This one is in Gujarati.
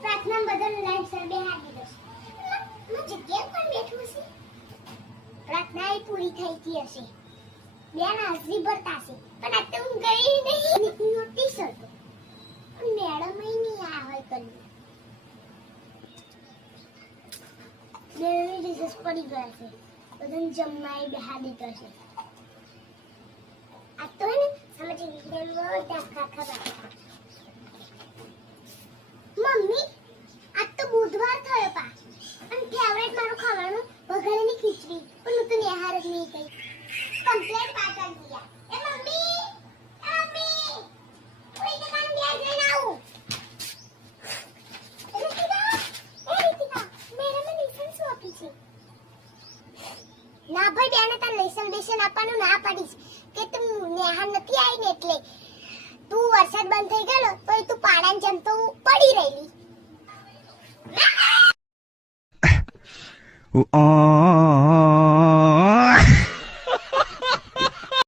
પ્રાર્થના બદલ લાઈન સર બે હાથ દીધો હું જગ્યા પર બેઠું છે પ્રાર્થના એ પૂરી થઈ ગઈ હશે બેન હાજરી ભરતા છે પણ આ તો હું ગઈ નહીં નોટિસ હતો મેડમ નહીં આ હોય કર્યું બેની રિસર્ચ પડી ગયા છે બધાને જમવાય બેહા દીધો છે આ તો ને સમજી વિજ્ઞાન બધા ખાખા મમ્મી આજ તો બુધવાર થયો પા અને ફેવરેટ મારું ખાવાનું વઘારેલી ખીચડી પણ હું તો નિહાર જ નહીં કરી કમ્પ્લેટ પાટણ ગયા એ મમ્મી કોઈ દુકાન બેગ લઈને આવું ના ભાઈ બેને તાર લેસન આપવાનું ના પાડીશ કે તું નેહા નથી આવી ને એટલે તું વરસાદ બંધ થઈ ગયો તો તું પાડાને જેમ તો પડી રહેલી Oh